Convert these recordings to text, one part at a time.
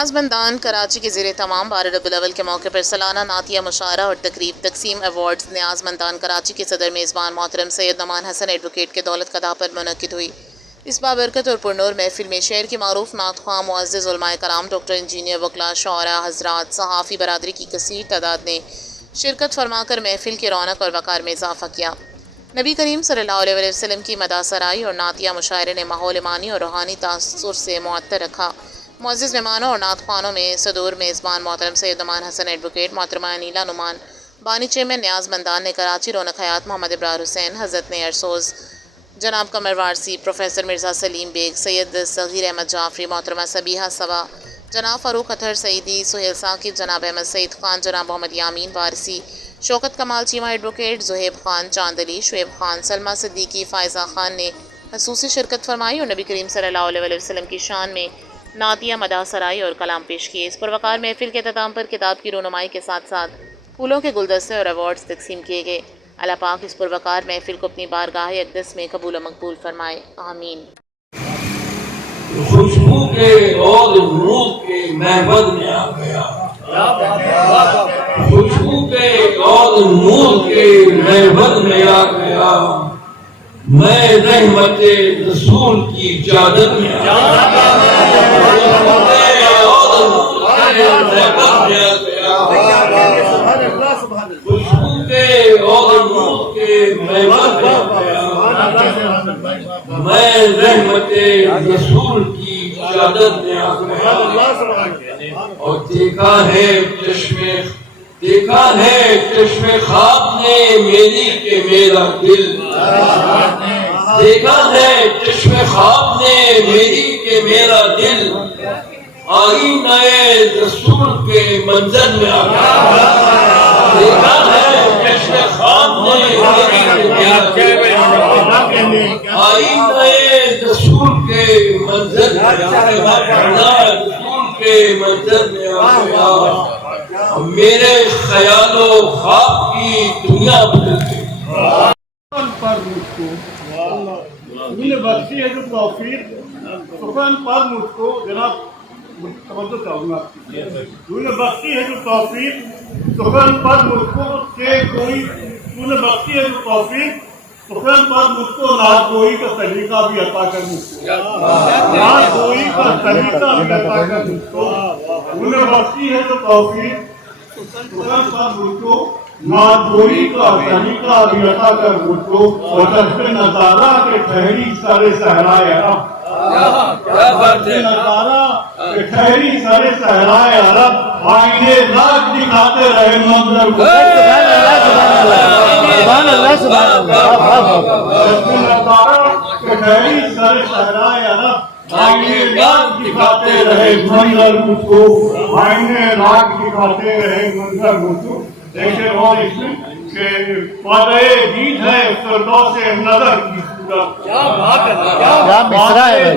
نیازمندان کراچی کے زیر اہتمام 12 ربیع الاول کے موقع پر سالانہ نعتیہ مشاعرہ اور تقریب تقسیم ایوارڈز نیازمندان کراچی کے صدر میزبان محترم سید نعمان حسن ایڈوکیٹ کے دولت قدح پر منعقد ہوئی۔ اس بابرکت اور پرنور محفل میں شہر کے معروف نعت خواں، معزز علماء کرام، ڈاکٹر، انجینئر، وکلاء، شعراء حضرات، صحافی برادری کی کثیر تعداد نے شرکت فرما کر محفل کی رونق اور وقار میں اضافہ کیا۔ نبی کریم صلی اللہ علیہ وسلم کی مدح سرائی اور نعتیہ مشاعرے نے ماحول ایمانی اور روحانی تاثر سے معطر رکھا۔ معزز مہمانوں اور نعت خوانوں میں صدور میزبان محترم سید نعمان حسن ایڈوکیٹ، محترمہ انیلا نعمان، بانی چیئرمین نیازمندان نے کراچی، رونق حیات محمد ابرار حسین، حضرت نے ارسوز جناب قمر وارسی، پروفیسر مرزا سلیم بیگ، سید صغیر احمد جعفری، محترمہ صبیحہ صبا، جناب فاروق اطہر سعیدی، سہیل ثاقب، جناب احمد سعید خان، جناب محمد یامین وارسی، شوکت کمال چیمہ ایڈوکیٹ، زہیب خان چاندلی، شعیب خان، سلمہ صدیقی، فائزہ خان نے خصوصی شرکت فرمائی اور نبی کریم صلی اللہ علیہ وسلم کی شان میں نعتیہ مدح سرائی اور کلام پیش کیے۔ اس پروقار محفل کے اختتام پر کتاب کی رونمائی کے ساتھ ساتھ پھولوں کے گلدستے اور ایوارڈز تقسیم کیے گئے۔ اللہ پاک اس پروقار محفل کو اپنی بارگاہ اقدس میں قبول و مقبول فرمائے، آمین۔ خوشبو کے اور نور کے محبت میں آ گیا، خوشبو کے اور نور کے محبت میں آ گیا، میں رحمت رسول کی اجازت میں آ گیا، خوشبو کے اور نور کے محبت میں آ گیا، میں رحمت رسول کی اجازت میں آ گیا، اور دیکھا ہے چشم خواب نے میری کہ میرا دل، دیکھا ہے چشم خواب نے میری کہ میرا دل، آئینہ رسول کے منظر میں آ گیا، دیکھا ہے چشم خواب نے میری کہ میرا دل، آئینہ رسول کے منظر میں آ گیا، رسول کے منظر میں آ گیا، میرے خیال و خواب کی دنیا بدل گئی۔ پر مجھ کو نے بخشی ہے جو توفیق، سخن پر مجھ کو جناب توجہ چاہوں گا، نے بخشی ہے جو توفیق، سخن پر مجھ کو کہ کوئی، نے بخشی ہے جو توفیق، سخن پر مجھ کو نعت گوئی کا طریقہ بھی عطا کر مجھ کو، نعت گوئی کا طریقہ بھی عطا کر مجھ کو، نے بخشی ہے جو توفیق، سخن پر مجھ کو نعت گوئی کا طریقہ بھی عطا کر مجھ کو، اور کشف نظارہ کے ٹھہری سارے صحرائے عرب، کشف نظارہ کے ٹھہری سارے صحرائے عرب، آئینے راج دکھاتے رہے منظر کو، سبحان اللہ سبحان اللہ، کشف نظارہ کے ٹھہری سارے صحرائے عرب، آئینے راج دکھاتے رہے منظر مجھ کو، آئینے راج دکھاتے رہے منظر مجھ کو۔ ایک اور اس میں کہ وعدہ دید ہے فردوس نظر کی صورت، کیا مصرع ہے،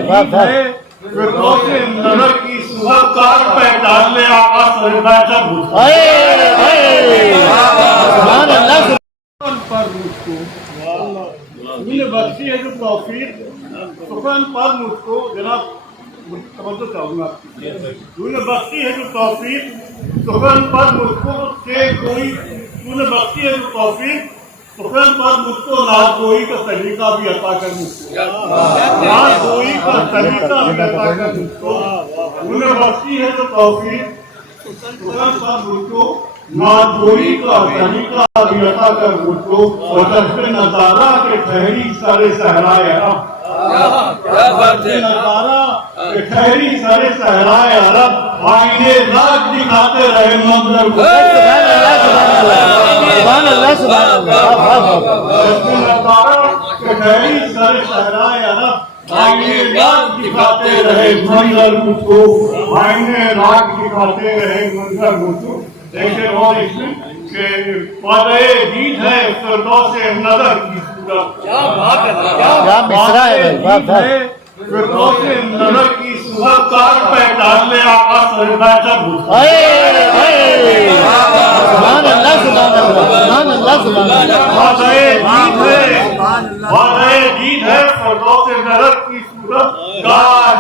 فردوس نظر کی صورت، کار پہ ڈال لے آقا سر بیٹھا بھوت سبحان اللہ۔ پر مجھ کو نے بخشی ہے جو توفیق، سخن پر مجھ کو جناب توجہ چاہوں گا، نے بخشی ہے جو توفیق، سخن پر مجھ کو کہ کوئی، نے بخشی ہے جو توفیق، سخن پر مجھ کو نعت گوئی کا طریقہ بھی عطا کر مجھ کو، نعت گوئی کا طریقہ بھی عطا کر مجھ کو، نے بخشی ہے جو توفیق، سخن پر مجھ کو نعت گوئی کا طریقہ بھی عطا کر مجھ کو، اور کشف نظارہ کے ٹھہری سارے صحرائے عرب، کشف نظارہ کے ٹھہری سارے صحرائے عرب، آئینے راج دکھاتے رہے منظر کو، سبحان اللہ سبحان اللہ، کشف نظارہ کے ٹھہری سارے صحرائے عرب، آئینے راج دکھاتے رہے منظر مجھ کو، آئینے راج دکھاتے رہے منظر مجھ کو۔ ایک اور اس میں کہ وعدہ دید ہے فردوس نظر کی صورت، کیا مصرع ہے، فردوس نظر کی صورت، کار پہ ڈال لے آقا سر بیٹھا بھوت سبحان اللہ سبحان اللہ، سبحان اللہ سبحان اللہ۔ وعدہ دید ہے فردوس نظر کی صورت، کار